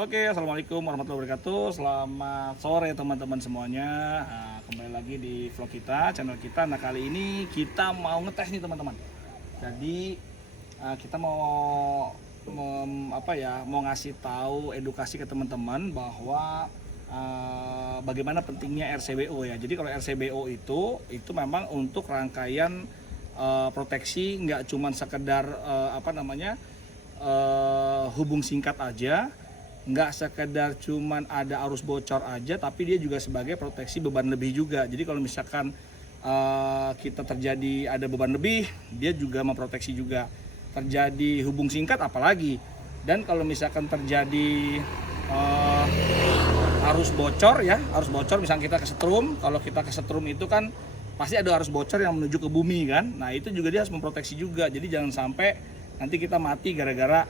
Oke, assalamualaikum warahmatullahi wabarakatuh. Selamat sore teman-teman semuanya. Kembali lagi di vlog kita, channel kita. Nah, kali ini kita mau ngetes nih teman-teman. Jadi kita mau ngasih tahu edukasi ke teman-teman bahwa bagaimana pentingnya RCBO ya. Jadi kalau RCBO itu memang untuk rangkaian proteksi, nggak cuma sekedar hubung singkat aja, nggak sekedar cuman ada arus bocor aja, tapi dia juga sebagai proteksi beban lebih juga. Jadi kalau misalkan kita terjadi ada beban lebih, dia juga memproteksi juga. Terjadi hubung singkat apalagi. Dan kalau misalkan terjadi arus bocor misalnya kita kesetrum. Kalau kita kesetrum itu kan pasti ada arus bocor yang menuju ke bumi kan. Nah, itu juga dia harus memproteksi juga. Jadi jangan sampai nanti kita mati gara-gara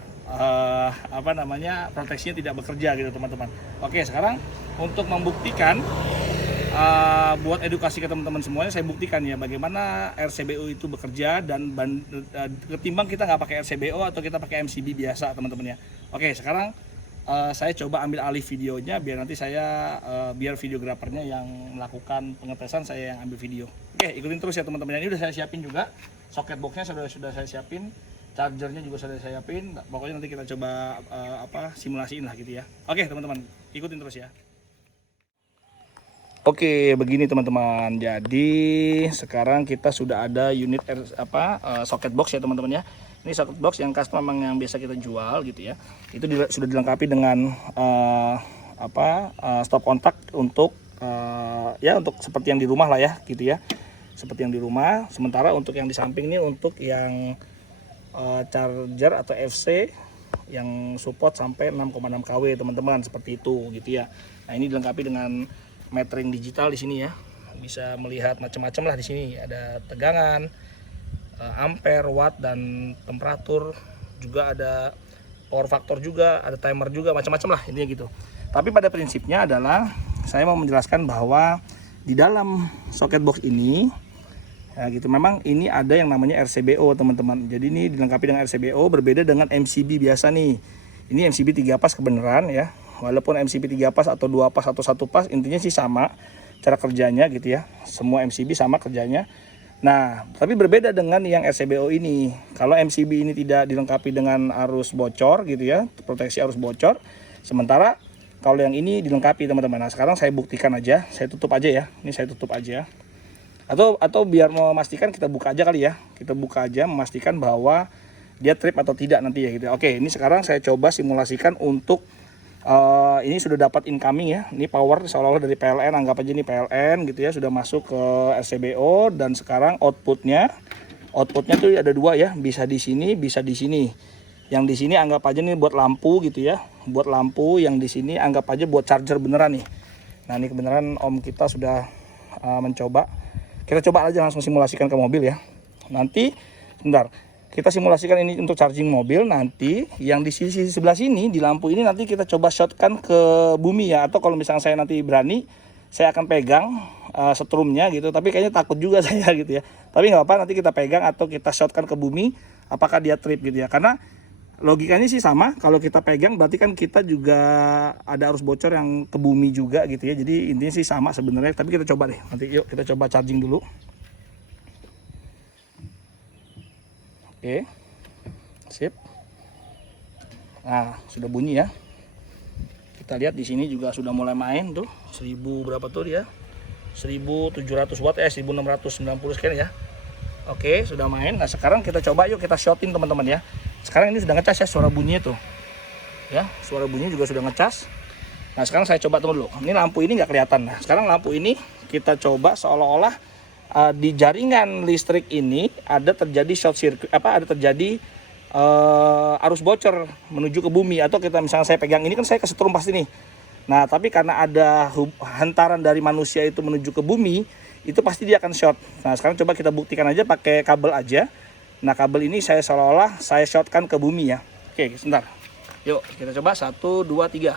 proteksinya tidak bekerja gitu teman-teman. Oke, sekarang untuk membuktikan buat edukasi ke teman-teman semuanya, saya buktikan ya bagaimana RCBO itu bekerja dan ketimbang kita nggak pakai RCBO atau kita pakai MCB biasa teman-teman ya. Oke, sekarang saya coba ambil alih videonya biar nanti biar videografernya yang melakukan pengetesan, saya yang ambil video. Oke, ikutin terus ya teman-teman. Ini udah saya siapin juga, soket boxnya sudah saya siapin, chargernya juga sudah saya siapin. Pokoknya nanti kita coba simulasiin lah gitu ya. Oke teman-teman, ikutin terus ya. Oke, begini teman-teman. Jadi sekarang kita sudah ada unit soket box ya teman-teman ya. Ini soket box yang custom memang yang biasa kita jual gitu ya. Itu sudah dilengkapi dengan stop kontak untuk untuk seperti yang di rumah lah ya gitu ya. Seperti yang di rumah. Sementara untuk yang di samping ini untuk yang charger atau FC yang support sampai 6,6 kW teman-teman, seperti itu gitu ya. Nah, ini dilengkapi dengan metering digital di sini ya. Bisa melihat macam-macam lah di sini. Ada tegangan, ampere, watt, dan temperatur. Juga ada power factor juga, ada timer juga, macam-macam lah intinya gitu. Tapi pada prinsipnya adalah saya mau menjelaskan bahwa di dalam socket box ini ya gitu, memang ini ada yang namanya RCBO teman-teman. Jadi ini dilengkapi dengan RCBO, berbeda dengan MCB biasa nih. Ini MCB 3 pas kebenaran ya. Walaupun MCB 3 pas atau 2 pas atau 1 pas, intinya sih sama cara kerjanya gitu ya. Semua MCB sama kerjanya. Nah, tapi berbeda dengan yang RCBO ini. Kalau MCB ini tidak dilengkapi dengan arus bocor gitu ya, proteksi arus bocor. Sementara kalau yang ini dilengkapi teman-teman. Nah, sekarang saya buktikan aja, saya tutup aja ya. Ini saya tutup aja. Atau biar memastikan kita buka aja kali ya. Kita buka aja memastikan bahwa dia trip atau tidak nanti ya gitu. Oke, ini sekarang saya coba simulasikan untuk ini sudah dapat incoming ya. Ini power seolah-olah dari PLN, anggap aja ini PLN gitu ya, sudah masuk ke RCBO. Dan sekarang outputnya tuh ada dua ya, bisa di sini, bisa di sini. Yang di sini anggap aja nih buat lampu gitu ya, buat lampu. Yang di sini anggap aja buat charger beneran nih. Nah, ini kebenaran om kita sudah mencoba. Kita coba aja langsung simulasikan ke mobil ya. Nanti sebentar, kita simulasikan ini untuk charging mobil. Nanti yang di sisi sebelah sini, di lampu ini nanti kita coba shotkan ke bumi ya. Atau kalau misalnya saya nanti berani, saya akan pegang setrumnya gitu. Tapi kayaknya takut juga saya gitu ya. Tapi nggak apa, nanti kita pegang atau kita shotkan ke bumi, apakah dia trip gitu ya. Karena logikanya sih sama, kalau kita pegang berarti kan kita juga ada arus bocor yang ke bumi juga gitu ya. Jadi intinya sih sama sebenarnya, tapi kita coba deh. Nanti yuk kita coba charging dulu. Oke, sip. Nah, sudah bunyi ya. Kita lihat di sini juga sudah mulai main tuh. 1000 berapa tuh dia? 1700 watt ya, 1690 sekian ya. Oke, sudah main. Nah, sekarang kita coba yuk kita shotin teman-teman ya. Sekarang ini sudah ngecas ya, suara bunyinya tuh. Ya, suara bunyinya juga sudah ngecas. Nah, sekarang saya coba tunggu dulu. Ini lampu ini nggak kelihatan. Nah, sekarang lampu ini kita coba seolah-olah di jaringan listrik ini ada terjadi short circuit, ada terjadi arus bocor menuju ke bumi. Atau kita misalnya saya pegang ini kan saya kesetrum pasti nih. Nah, tapi karena ada hantaran dari manusia itu menuju ke bumi, itu pasti dia akan short. Nah, sekarang coba kita buktikan aja pakai kabel aja. Nah, kabel ini saya seolah-olah saya shortkan ke bumi ya. Oke, sebentar. Yuk kita coba 1, 2, 3.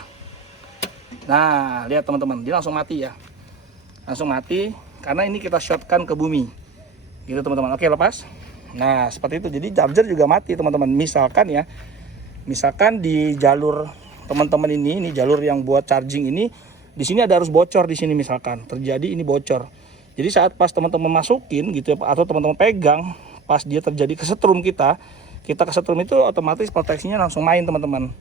Nah, lihat teman-teman, dia langsung mati ya. Langsung mati karena ini kita shortkan ke bumi. Gitu teman-teman. Oke, lepas. Nah, seperti itu. Jadi charger juga mati teman-teman. Misalkan ya, misalkan di jalur teman-teman ini jalur yang buat charging ini, di sini ada arus bocor di sini misalkan terjadi ini bocor. Jadi saat pas teman-teman masukin gitu ya, atau teman-teman pegang, pas dia terjadi kesetrum kita kesetrum itu otomatis proteksinya langsung main teman-teman.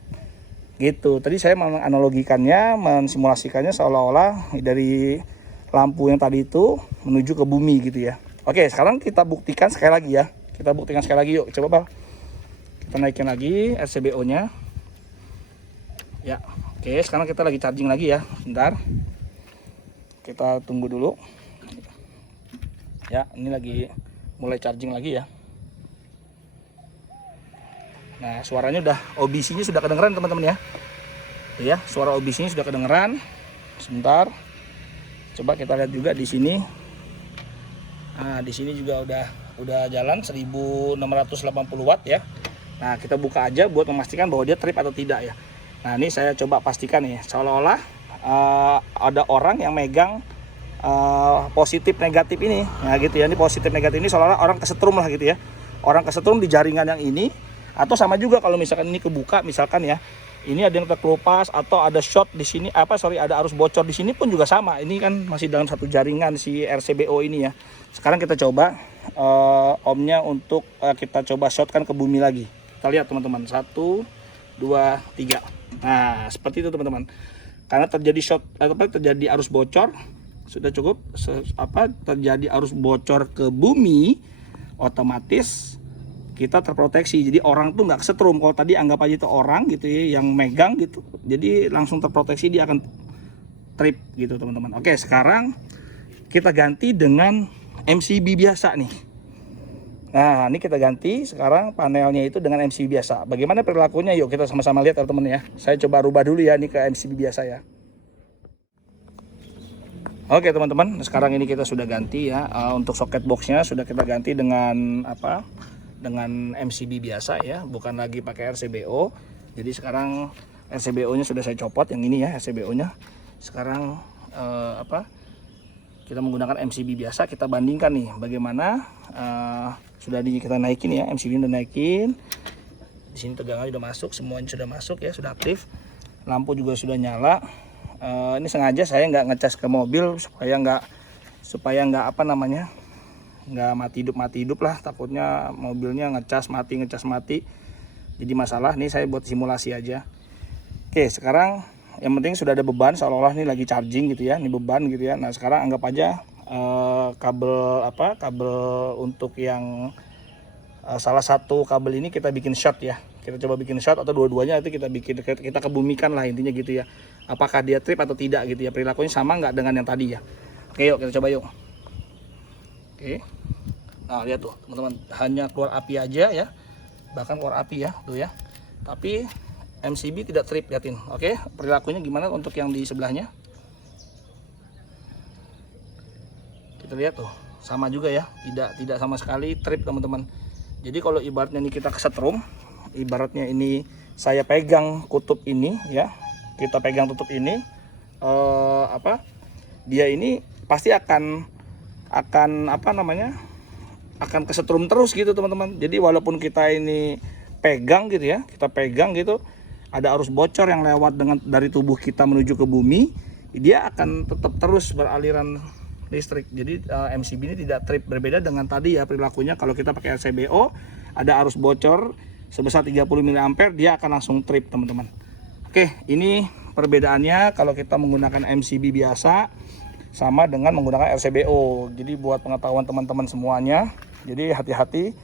Gitu. Tadi saya menganalogikannya, mensimulasikannya seolah-olah dari lampu yang tadi itu menuju ke bumi gitu ya. Oke, sekarang kita buktikan sekali lagi ya. Kita buktikan sekali lagi yuk. Coba Bang. Kita naikin lagi RCBO-nya. Ya, oke. Sekarang kita lagi charging lagi ya. Bentar. Kita tunggu dulu. Ya, ini lagi mulai charging lagi ya. Nah, suaranya udah, OBC-nya sudah kedengeran teman-teman ya. Ya, suara OBC-nya sudah kedengeran. Sebentar. Coba kita lihat juga di sini. Nah, di sini juga udah jalan 1680 watt ya. Nah, kita buka aja buat memastikan bahwa dia trip atau tidak ya. Nah, ini saya coba pastikan nih, seolah-olah ada orang yang megang positif negatif ini. Nah, gitu ya. Ini positif negatif ini seolah-olah orang kesetrum lah gitu ya. Orang kesetrum di jaringan yang ini, atau sama juga kalau misalkan ini kebuka misalkan ya. Ini ada yang terkelupas atau ada short di sini, ada arus bocor di sini pun juga sama. Ini kan masih dalam satu jaringan si RCBO ini ya. Sekarang kita coba ohmnya untuk kita coba shortkan ke bumi lagi. Kita lihat teman-teman, 1, 2, 3. Nah, seperti itu teman-teman. Karena terjadi terjadi arus bocor, sudah cukup terjadi arus bocor ke bumi, otomatis kita terproteksi. Jadi orang tuh nggak kesetrum. Kalau tadi anggap aja itu orang gitu ya yang megang gitu, jadi langsung terproteksi, dia akan trip gitu teman-teman. Oke, sekarang kita ganti dengan MCB biasa nih. Nah, ini kita ganti sekarang panelnya itu dengan MCB biasa. Bagaimana perilakunya? Yuk kita sama-sama lihat teman-teman ya. Saya coba rubah dulu ya ini ke MCB biasa ya. Oke teman-teman, sekarang ini kita sudah ganti ya. Untuk soket boxnya sudah kita ganti dengan dengan MCB biasa ya, bukan lagi pakai RCBO. Jadi sekarang RCBO-nya sudah saya copot, yang ini ya RCBO-nya. Sekarang kita menggunakan MCB biasa. Kita bandingkan nih bagaimana sudah kita naikin ya, MCB udah naikin. Di sini tegangannya sudah masuk, semuanya sudah masuk ya, sudah aktif. Lampu juga sudah nyala. Ini sengaja saya nggak ngecas ke mobil supaya nggak nggak mati hidup lah, takutnya mobilnya ngecas mati jadi masalah. Nih saya buat simulasi aja. Oke, sekarang yang penting sudah ada beban, seolah-olah ini lagi charging gitu ya, ini beban gitu ya. Nah sekarang anggap aja kabel untuk yang salah satu kabel ini kita bikin short ya. Kita coba bikin short atau dua-duanya itu kita kebumikan lah intinya gitu ya. Apakah dia trip atau tidak gitu ya, perilakunya sama nggak dengan yang tadi ya. Oke, yuk kita coba yuk. Oke, nah lihat tuh teman-teman, hanya keluar api aja ya, bahkan keluar api ya tuh ya, tapi MCB tidak trip, liatin. Oke, perilakunya gimana untuk yang di sebelahnya? Kita lihat tuh, sama juga ya, tidak sama sekali trip teman-teman. Jadi kalau ibaratnya ini kita kesetrum, ibaratnya ini saya pegang kutub ini ya, kita pegang tutup ini, dia ini pasti akan kesetrum terus gitu teman-teman. Jadi walaupun kita ini pegang gitu ya, ada arus bocor yang lewat dari tubuh kita menuju ke bumi, dia akan tetap terus beraliran listrik. Jadi MCB ini tidak trip, berbeda dengan tadi ya perilakunya. Kalau kita pakai RCBO, ada arus bocor sebesar 30 mA, dia akan langsung trip teman-teman. Oke, ini perbedaannya kalau kita menggunakan MCB biasa sama dengan menggunakan RCBO. Jadi buat pengetahuan teman-teman semuanya, jadi hati-hati,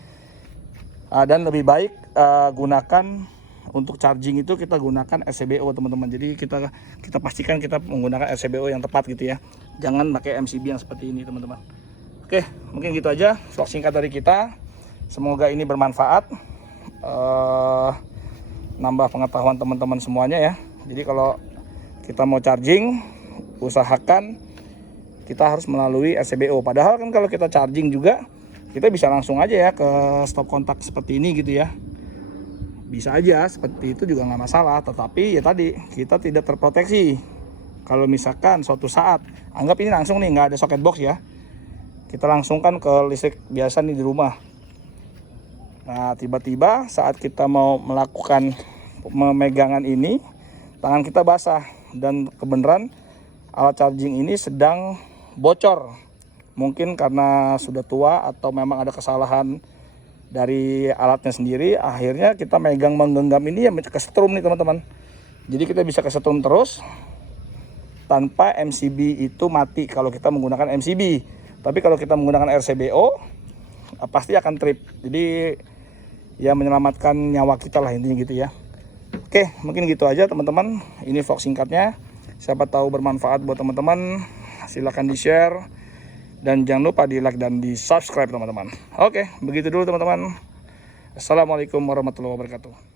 dan lebih baik gunakan untuk charging itu kita gunakan RCBO teman-teman. Jadi kita pastikan kita menggunakan RCBO yang tepat gitu ya, jangan pakai MCB yang seperti ini teman-teman. Oke, mungkin gitu aja vlog singkat dari kita, semoga ini bermanfaat, nambah pengetahuan teman-teman semuanya ya. Jadi kalau kita mau charging, usahakan kita harus melalui RCBO. Padahal kan kalau kita charging juga kita bisa langsung aja ya ke stop kontak seperti ini gitu ya, bisa aja seperti itu juga nggak masalah. Tetapi ya tadi kita tidak terproteksi. Kalau misalkan suatu saat, anggap ini langsung nih nggak ada soket box ya, kita langsungkan ke listrik biasa nih di rumah. Nah tiba-tiba saat kita mau melakukan pemegangan ini, tangan kita basah dan kebenaran alat charging ini sedang bocor. Mungkin karena sudah tua atau memang ada kesalahan dari alatnya sendiri, akhirnya kita menggenggam ini ya kesetrum nih teman-teman. Jadi kita bisa kesetrum terus tanpa MCB itu mati kalau kita menggunakan MCB. Tapi kalau kita menggunakan RCBO pasti akan trip. Jadi ya menyelamatkan nyawa kita lah intinya gitu ya. Oke, mungkin gitu aja teman-teman. Ini vlog singkatnya. Siapa tahu bermanfaat buat teman-teman. Silahkan di-share. Dan jangan lupa di like dan di subscribe teman-teman. Oke, begitu dulu teman-teman. Assalamualaikum warahmatullahi wabarakatuh.